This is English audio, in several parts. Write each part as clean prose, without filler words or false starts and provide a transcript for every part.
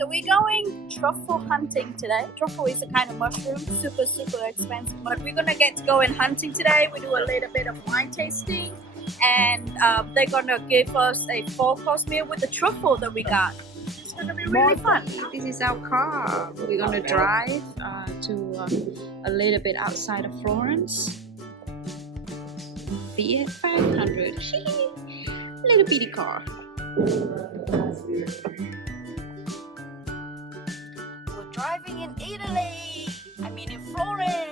So we're going truffle hunting today. Truffle is a kind of mushroom, super expensive. But we're gonna get to go in hunting today. We do a little bit of wine tasting, and they're gonna give us a 4-course meal with the truffle that we got. It's gonna be really fun. This is our car. We're gonna drive to a little bit outside of Florence. Fiat 500. Little bitty car. We're driving in Italy. I mean in Florence.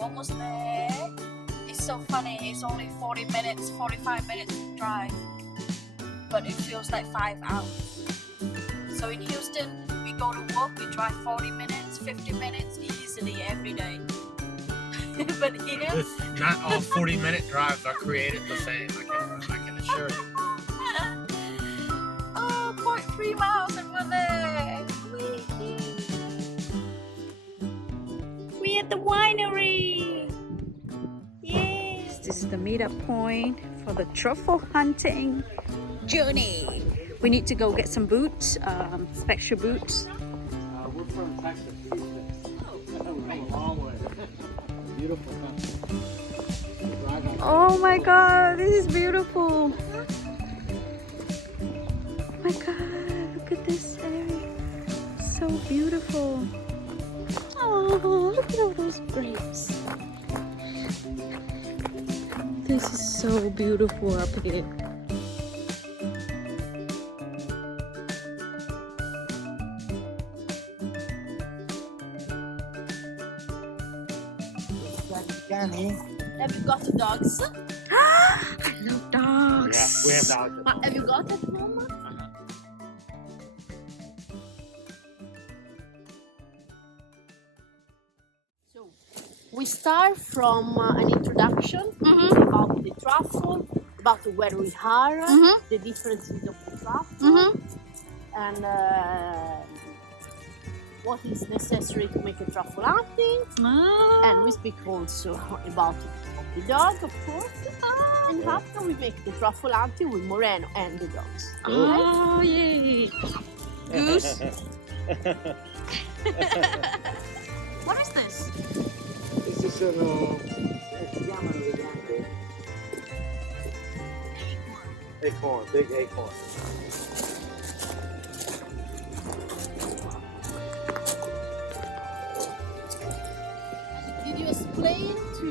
Almost there. It's so funny, it's only 40 minutes, 45 minutes drive, but it feels like 5 hours. So in Houston, we go to work, we drive 40 minutes, 50 minutes easily every day. But here, not all 40-minute drives are created the same, I can assure you. Oh, 0.3 miles and we're there. We're at the winery. Yes. This is the meetup point for the truffle hunting journey. We need to go get some boots, special boots. We're from Texas, Houston. We've come a long way. Beautiful country. Oh my god, this is beautiful. Oh my god, look at this area. So beautiful. Oh, look at all those grapes. This is so beautiful up here. Have you got dogs? I love dogs. Yeah, we have dogs. Have you got it, Mama? So, we start from an introduction about the truffle, about where we are, the differences of the truffle, and what is necessary to make a truffle hunting. And we speak also about the dog, of course. And after we make the truffle hunting with Moreno and the dogs. Oh, yay! Goose. What is this? Questi sono, si chiamano vedete? Acorn, big acorn. Did you explain to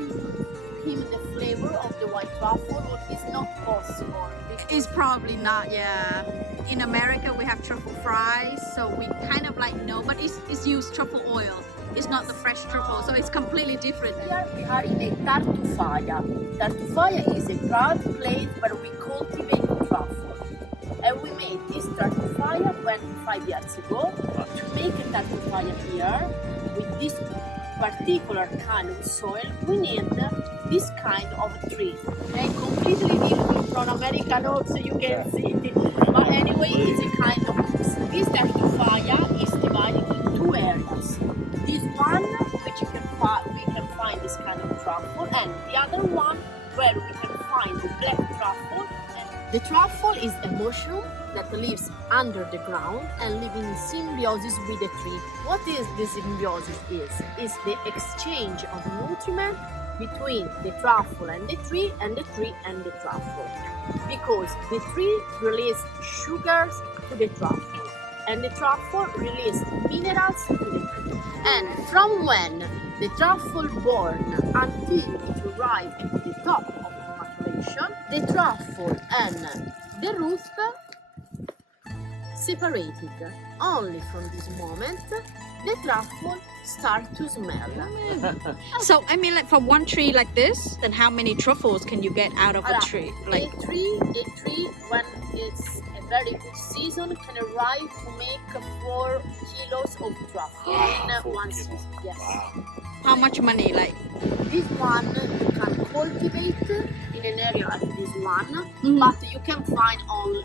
him the flavor of the white truffle, or is not possible? It's probably not, yeah. In America, we have truffle fries, so we kind of like know, but it's used truffle oil. It's not the fresh truffle, so it's completely different. Here we are in a tartufaya. Tartufaya is a broad place where we cultivate truffle. And we made this tartufaya 25 years ago. To make a tartufaya here, with this particular kind of soil, we need this kind of tree. And completely different from American oak, so you can see. But anyway, it's a kind of this tartufaya is divided in 2 areas. This one, which we can find this kind of truffle, and the other one where we can find the black truffle. And the truffle is a mushroom that lives under the ground and lives in symbiosis with the tree. What is the symbiosis is the exchange of nutriment between the truffle and the tree and the tree and the truffle. Because the tree releases sugars to the truffle and the truffle releases minerals to the tree. And from when the truffle born until it arrives at the top of the maturation, the truffle and the root separated. Only from this moment, the truffle start to smell. So, I mean, like from one tree like this, then how many truffles can you get out of a tree? Like a tree, when it's a very good season, can arrive to make 4 kilos of truffle in 1 season. Yes. Wow. how much money? Like this one you can cultivate in an area like this one, Mhm. but you can find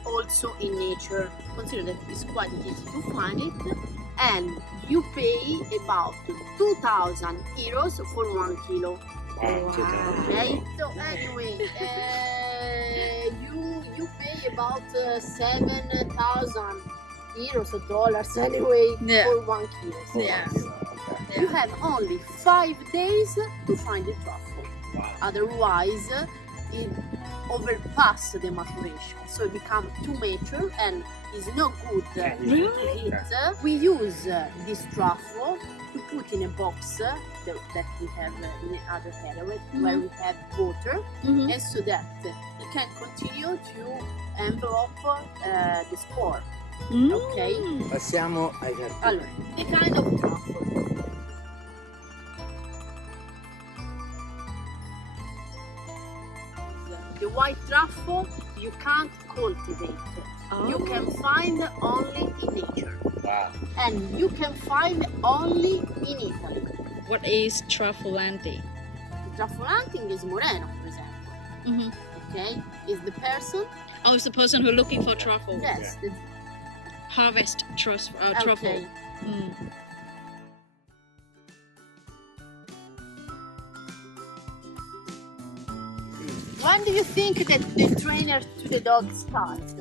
also in nature. Consider that it's quite easy to find it, and you pay about 2,000 euros for 1 kilo. Okay. So anyway, you pay about 7,000 euros or dollars anyway Yeah. for 1 kilo. So Yeah. you have only 5 days to find the truffle. Otherwise, it overpass the maturation, so it becomes too mature and is no good to eat. We use this truffle to put in a box that we have in the other area where we have water, Mhm. and so that it can continue to envelop the spore. Mm. Okay. Passiamo ai cartoni. Allora, the kind of truffle. The white truffle you can't cultivate. You can find only in nature. Wow. And you can find only in Italy. What is truffle anti? Truffle hunting is Moreno, for example. Mhm. Okay? Is the person? Oh, it's the person who's looking for truffle. Yes. the- Harvest truffle. okay. Mm. When do you think that the trainer to the dog starts?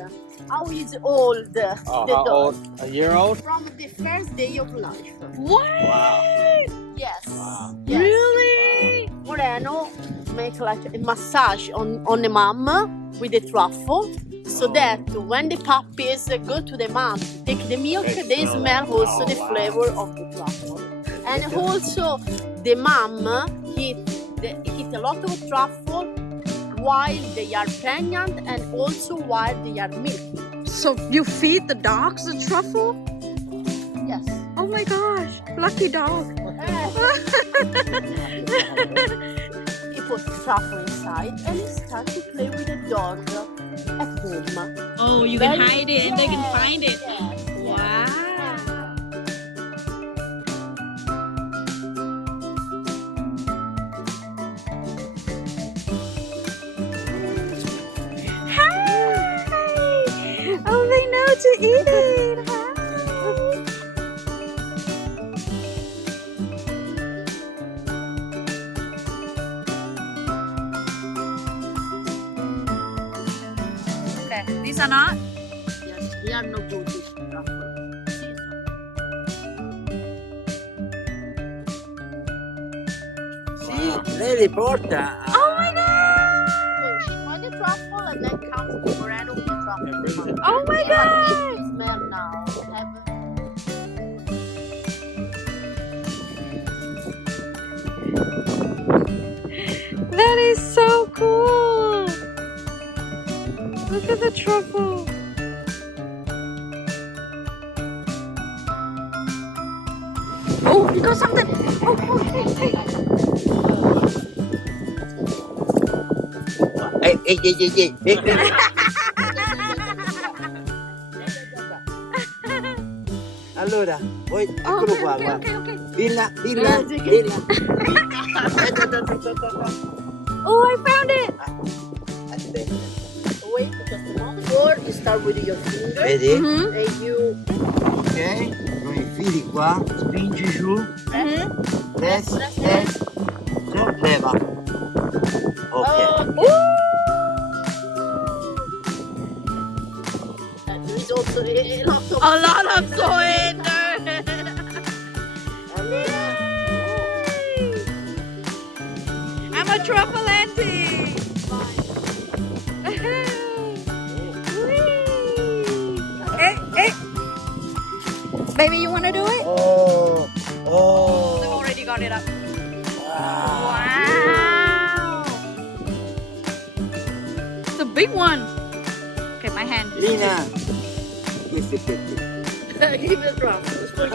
How is old the Oh, dog? how old? A year old? From the first day of life. What? Yes. Wow. Yes. Really? Moreno make like a massage on the mom with the truffle, so that when the puppies go to the mom to take the milk, they smell also the flavor of the truffle. And also the mom eat a lot of truffle while they are pregnant and also while they are milking. So you feed the dogs the truffle? Yes. Oh my gosh, lucky dog. He put the truffle inside and he starts to play with the dog at home. Oh, you can Very- hide it and they can Yes, find it. yes, yes. Wow. Hi! Oh, they know to eat it. Hi. Okay, these are not. Yes, we are no good with truffle. Sì, lei li porta a... Oh my god! So she find the truffle and then comes to Moreno with the truffle. Oh my Yeah, god! if you smell now, have That is so cool! Look at the truffle. Oh, you got something! Oh, hey, hey. Ehi. Allora, poi eccolo okay, qua, okay, guarda. okay. Dilla. Oh, I found it! Aspetta, wait just a moment. Or you start with your finger vedi? Mm-hmm. and you Ok, con i fili qua, spingi giù, press, leva. Ok. there is also a lot of A lot of soy in there. I'm a truffle auntie. Hey. Baby, you want to do it? Oh, They've oh. already got it up. Ah. Wow. It's a big one. Okay, my hand. Lena, questo è per te. give it a drop. It's for you.